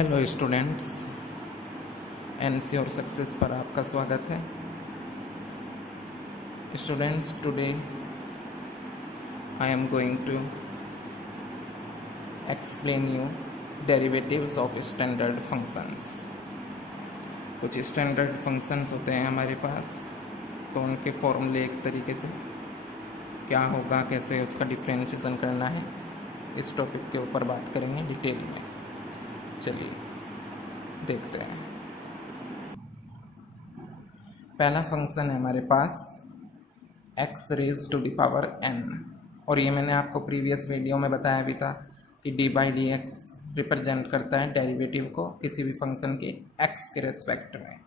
Hello students, ensure success पर आपका स्वागत है। Students, today I am going to explain you derivatives of standard functions. कुछ standard functions होते हैं हमारे पास, तो उनके फॉर्मूले एक तरीके से क्या होगा, कैसे उसका डिफ्रेंशिएशन करना है, इस टॉपिक के ऊपर बात करेंगे डिटेल में। चलिए देखते हैं। पहला फंक्शन है हमारे पास x raise to the power n, और ये मैंने आपको प्रीवियस वीडियो में बताया भी था कि d/dx रिप्रेजेंट करता है डेरिवेटिव को किसी भी फंक्शन के x के रेस्पेक्ट में।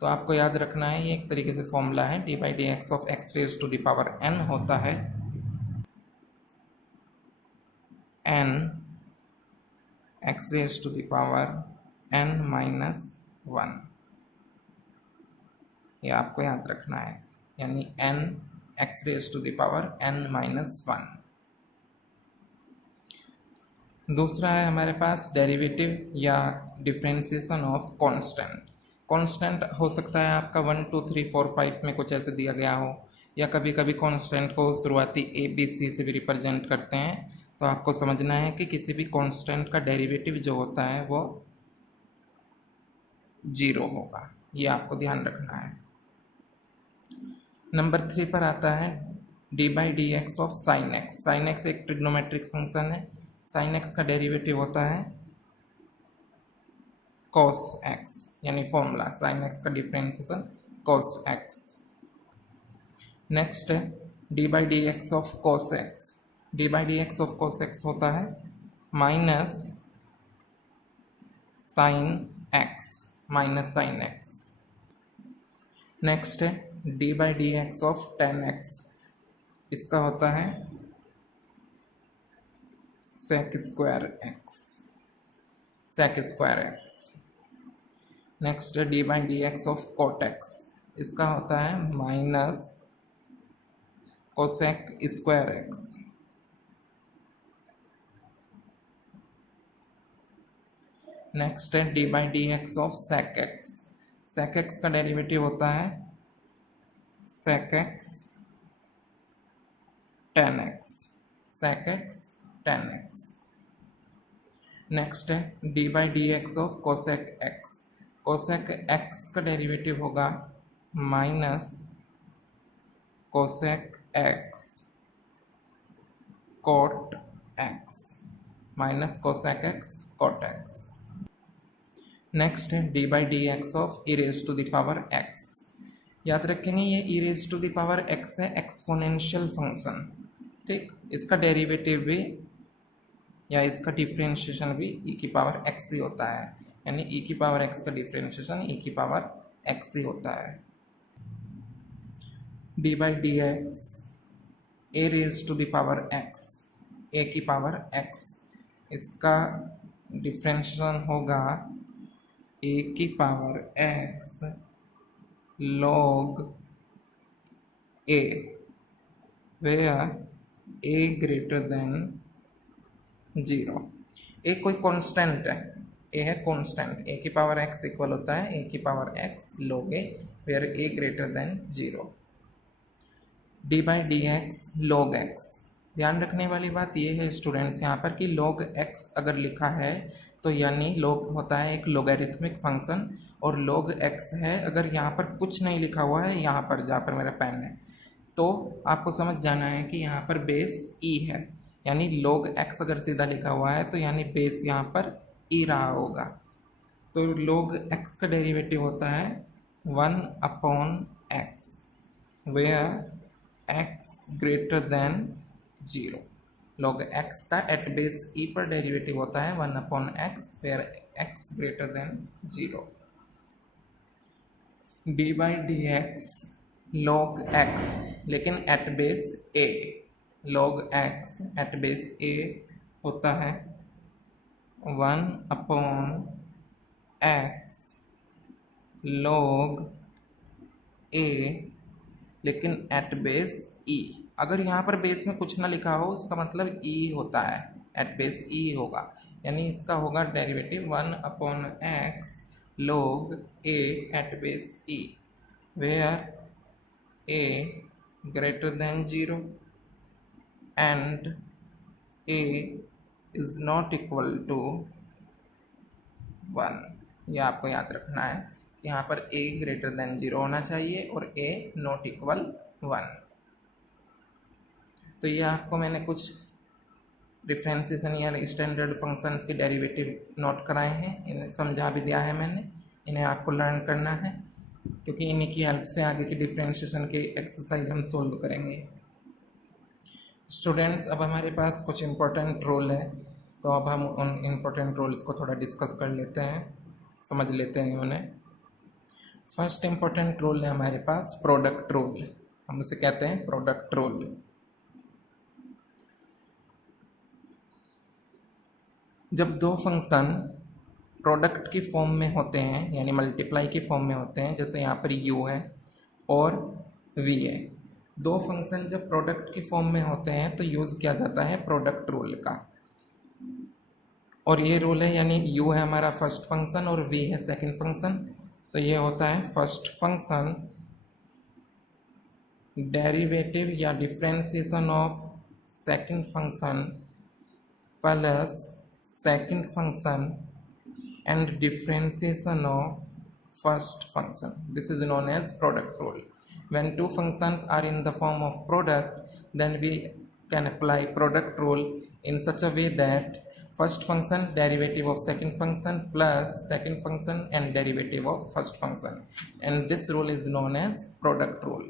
तो आपको याद रखना है, ये एक तरीके से फॉर्मूला है। d/dx of x raise to the power n होता है n x raise to the power n minus 1। ये आपको याद रखना है, यानी n x raise to the power n minus 1। दूसरा है हमारे पास डेरिवेटिव या डिफ्रेंशिएशन ऑफ कांस्टेंट। कांस्टेंट हो सकता है आपका 1 2 3 4 5 में कुछ ऐसे दिया गया हो, या कभी कभी कांस्टेंट को शुरुआती ABC से भी रिप्रेजेंट करते हैं। तो आपको समझना है कि किसी भी कांस्टेंट का डेरिवेटिव जो होता है वो 0 होगा, ये आपको ध्यान रखना है। नंबर 3 पर आता है d/dx of sin x। sin x एक ट्रिग्नोमेट्रिक फंक्शन है। sin x का डेरिवेटिव होता है cos x, यानी फॉर्मूला sin x का डिफरेंशिएशन cos x। नेक्स्ट है d/dx of cos x। d/dx of cos x होता है minus sin x, minus sin x। Next है d/dx ऑफ tan x, इसका होता है sec square x, sec square x। Next है d/dx of cot x, इसका होता है minus cosec square x। Next है d/dx of sec x। sec x का डेरिवेटिव होता है sec x tan x, sec x tan x। Next है d/dx of cosec x। cosec x का derivative होगा minus cosec x cot x, minus cosec x cot x। Next है d/dx of e raise to the power x। याद रखेंगे ये e raise to the power x है exponential function, ठीक। इसका derivative भी या इसका डिफ्रेंशिएशन भी e की पावर x ही होता है, यानी e की पावर x का डिफ्रेंशिएशन e की पावर x ही होता है। d/dx a raise to the power x, a की पावर x, इसका डिफ्रेंशिएशन होगा a की power x log a, where a greater than 0। a कोई कांस्टेंट है, a है कांस्टेंट, a की पावर x इक्वल होता है a की power x log a, where a greater than 0। d/dx log x। ध्यान रखने वाली बात यह है स्टूडेंट्स यहाँ पर कि log x अगर लिखा है तो यानी log होता है एक लोगैरिथमिक फंक्शन, और log x है अगर यहाँ पर कुछ नहीं लिखा हुआ है, यहाँ पर जहाँ पर मेरा पेन है, तो आपको समझ जाना है कि यहाँ पर बेस e है, यानी log x अगर सीधा लिखा हुआ है तो यानी बेस यहाँ पर e रहा होगा। तो log x का डेरिवेटिव होता है 1/x, where x greater than 0। log x का एट बेस e पर डेरिवेटिव होता है 1/x, where x greater than 0। d/dx log x, लेकिन at base a, log x at base a होता है 1/x log a, लेकिन एट बेस e। अगर यहाँ पर बेस में कुछ ना लिखा हो उसका मतलब e होता है, एट बेस e होगा, यानी इसका होगा derivative 1/x log a at base e, where a greater than 0 and a is not equal to 1। ये आपको याद रखना है कि यहाँ पर a ग्रेटर देन 0 होना चाहिए और a नॉट इक्वल 1। तो ये आपको मैंने कुछ डिफ्रेंसिएशन या स्टैंडर्ड फंक्शंस के डेरिवेटिव नोट कराए हैं, इन्हें समझा भी दिया है मैंने, इन्हें आपको लर्न करना है क्योंकि इन्हीं की हेल्प से आगे की डिफ्रेंशिएशन के एक्सरसाइज हम सोल्व करेंगे। स्टूडेंट्स, अब हमारे पास कुछ इम्पोर्टेंट रोल है, तो अब हम उन इम्पोर्टेंट रोल्स को थोड़ा डिस्कस कर लेते हैं, समझ लेते हैं उन्हें। फर्स्ट इम्पोर्टेंट रोल है हमारे पास प्रोडक्ट रोल, हम उसे कहते हैं प्रोडक्ट रोल। जब दो फंक्शन प्रोडक्ट की फॉर्म में होते हैं यानी मल्टीप्लाई की फॉर्म में होते हैं, जैसे यहाँ पर u है और v है, दो फंक्शन जब प्रोडक्ट की फॉर्म में होते हैं तो यूज़ किया जाता है प्रोडक्ट रूल का। और ये रूल है यानी u है हमारा फर्स्ट फंक्शन और v है सेकंड फंक्शन, तो ये होता है फर्स्ट फंक्शन डेरिवेटिव या differentiation of second function plus second function and differentiation of first function. This is known as product rule. When two functions are in the form of product, then we can apply product rule in such a way that first function derivative of second function plus second function and derivative of first function, and this rule is known as product rule.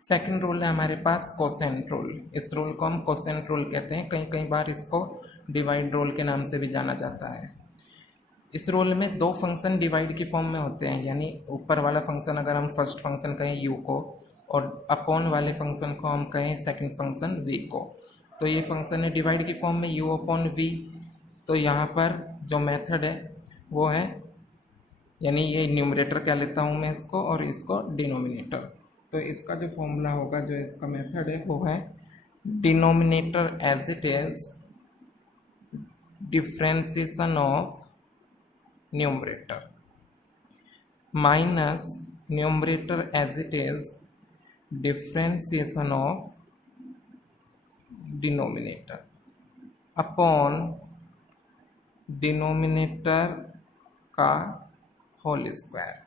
Second rule है हमारे पास quotient rule. इस rule को हम quotient rule कहते हैं, कई कई बार इसको डिवाइड रूल के नाम से भी जाना जाता है। इस रूल में दो फंक्शन डिवाइड की फॉर्म में होते हैं, यानी ऊपर वाला फंक्शन अगर हम फर्स्ट फंक्शन कहें u को और अपॉन वाले फंक्शन को हम कहें सेकंड फंक्शन v को, तो ये फंक्शन है डिवाइड की फॉर्म में u अपॉन v। तो यहाँ पर जो मेथड है वो है, यानी ये न्यूमरेटर कह लेता हूँ मैं इसको और इसको डिनोमिनेटर। तो इसका जो फॉर्मूला होगा, जो इसका मेथड है वो है denominator as it is differentiation of numerator minus numerator as it is differentiation of denominator upon denominator का होल स्क्वायर।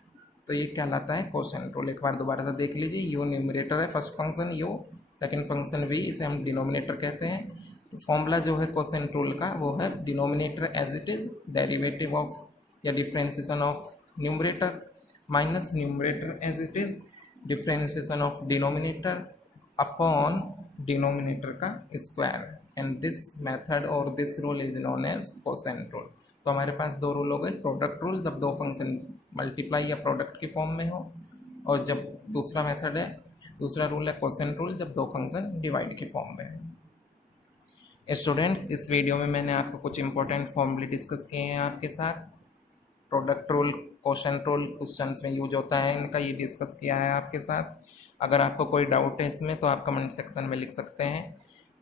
तो ये कहलाता है कोसेंट रूल। एक बार दोबारा से देख लीजिए, u न्यूमरेटर है, first function u, second function v, इसे हम डिनोमिनेटर कहते हैं। तो फॉर्मूला जो है कोसेंट रूल का वो है denominator as it is derivative of या differentiation of numerator minus numerator as it is differentiation of denominator upon denominator का स्क्वायर, एंड दिस मेथड और this rule is known as quotient rule. तो हमारे पास दो rule हो गए, product rule जब दो फंक्शन मल्टीप्लाई या प्रोडक्ट की फॉर्म में हो, और जब दूसरा मेथड है, दूसरा रूल है कोसेंट रूल जब दो फंक्शन डिवाइड की फॉर्म में है। स्टूडेंट्स, इस वीडियो में मैंने आपको कुछ इंपॉर्टेंट फॉर्मूले डिस्कस किए हैं आपके साथ। Product rule, quotient rule questions में यूज होता है, इनका ये डिस्कस किया है आपके साथ। अगर आपको कोई डाउट है इसमें तो आप कमेंट सेक्शन में लिख सकते हैं,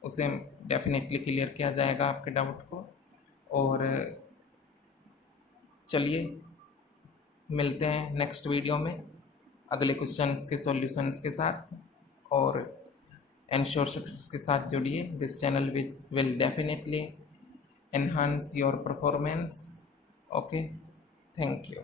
उसे डेफिनेटली क्लियर किया जाएगा आपके डाउट को। और चलिए मिलते हैं नेक्स्ट वीडियो में अगले क्वेश्चंस के सॉल्यूशंस के साथ, और एनश्योर सक्सेस के साथ जुड़िए। This channel will definitely enhance your performance. Okay, thank you.